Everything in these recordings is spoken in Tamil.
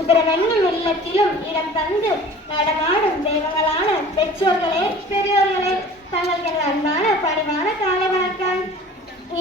உதிரமென்னும் இல்லத்திலும் இடம் தந்து நடமாடும் தெய்வங்களான பெற்றோர்களே பெரியோர்களே தங்களுக்கு அன்பான பணிவான காலை வணக்கம்.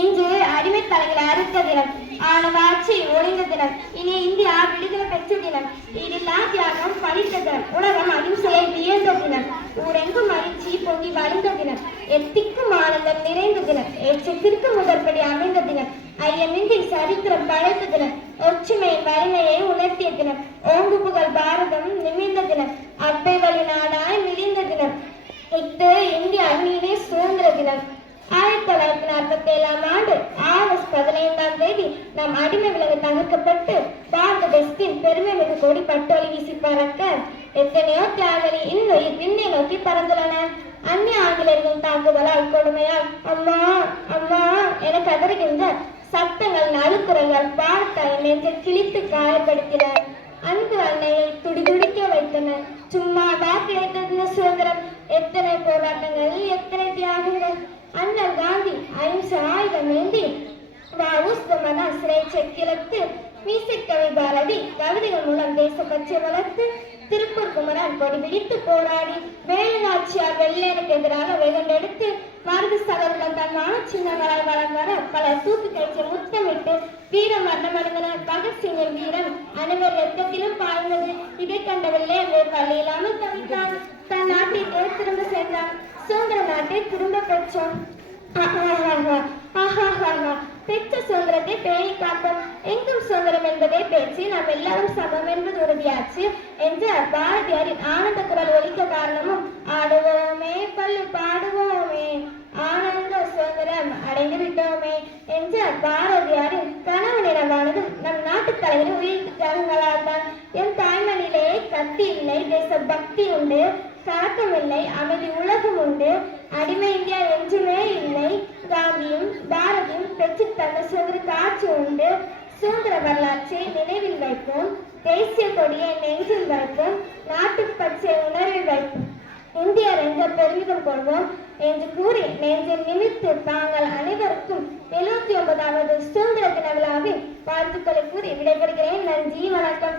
இன்று அடிமை தலைகளை அறுத்த தினம், ஆணவாட்சி ஒழிந்த தினம், இனி இந்தியா விடுதலை பெற்ற தினம், இதில்லா தியாகம் பழித்த தினம், உலகம் அகிம்சையை வியந்த தினம், ஊரெங்கும் மகிழ்ச்சி பொங்கி வழிந்த தினம், எத்திக்கும் ஆனந்தம் நிறைந்த தினம், எச்சத்திற்கு முதற்படி அமைந்த தினம், ஐயமின்றி சரித்திரம் படைத்த தினம், ஒற்றுமையின் வலிமையை உணர்த்திய தினம், ஓங்கு புகழ் பாரதம் நிமிர்ந்த தினம், அப்பை வழி நாடாய் மிளிர்ந்த தினம், இத்து இந்திய அந்நியனே சுதந்திர தினம். 1947 ஆண்டு ஆகஸ்ட் 15ஆம் தேதி நம் அடிமை விலங்கு தகர்க்கப்பட்டு பாரத தேசத்தின் பெருமை மிகு கொடி பட்டோலி வீசி பறக்க எத்தனையோ தியாகிகள் இன்னும் விண்ணை நோக்கி பறந்துள்ளன. அந்நிய ஆங்கிலேயர்களின் தாக்குதலால் கொடுமையால் அம்மா அம்மா என கதறுகின்ற சத்தங்கள் நலுக்குறங்கள் பாரத்தாய் நெஞ்சை கிழித்து காயப்படுத்தின. அன்பு அன்னையை துடிதுடிக்க வைத்தன. சும்மாவா கிடைத்தது சுதந்திரம்? எத்தனை போராட்டங்கள், எத்தனை தியாகங்கள்! அண்ணல் காந்தி அಹಿಂಸೆ ஆயுதம் ஏந்தி சிறை செக்கிழத்து மீசைக்கவி பாரதி கவிதைகள் மூலம் தேசப்பற்றை வளர்த்து திருப்பூர் குமரன் கொடி பிடித்து போராடி வேலுநாச்சியார் வெள்ளையனுக்கு எதிராக வெகுண்டெடுத்து மருது சகோதரர்கள் தன்மான சின்னங்களால் வளம் வர பல தூக்கு கழிச்சு முத்தமிட்டு வீர மரணம் அடைந்தனர். பகத்சிங்கின் வீரம் அனைவர் ரத்தத்திலும் பாய்ந்தது. இதை கண்ட வெள்ளையன் வேறு வழி இல்லாமல் தவித்தான். தன் நாட்டை திரும்ப சேர்ந்தான். சுதந்திர நாட்டை திரும்ப பெற்றோம். பெற்ற சுதந்திரத்தை பேணி காப்போம். எங்கும் சுதந்திரம் என்பதே பேச்சு, நாம் எல்லாரும் சமம் என்பது உறுதியாச்சு என்ற பாரதியாரின் ஆனந்த குரல் ஒலிக்க காரணமும் ஆடுவோமே பள்ளி பாடுவோமே ஆனந்த சுதந்திரம் அடைந்து விட்டோமே என்ற பாரதியாரின் கனவு நிறமானதும் நம் நாட்டு தலைவரின் உயிர் தியாகங்களால் தான். என் தாய்மொழியிலே கத்தி இல்லை, தேச பக்தி உண்டு, கலக்கம் இல்லை, அமைதி உலகம் உண்டு, அடிமை இந்தியா என்றுமே இல்லை, காந்தியும் பாரதியும் பெற்று தந்த சுதந்திர காட்சி உண்டு. சுதந்திர வரலாற்றை நினைவில் வைப்போம், தேசிய கொடியை நெஞ்சில் வைப்போம், நாட்டு பற்றை உணர்வில் வைப்போம், இந்தியர் என்ற பெருமிதம் கொள்வோம் என்று கூறி நெஞ்சில் நிமித்து தாங்கள் அனைவருக்கும் 79வது சுதந்திர தின விழாவில் வாழ்த்துக்களை கூறி விடைபெறுகிறேன். நன்றி, வணக்கம்.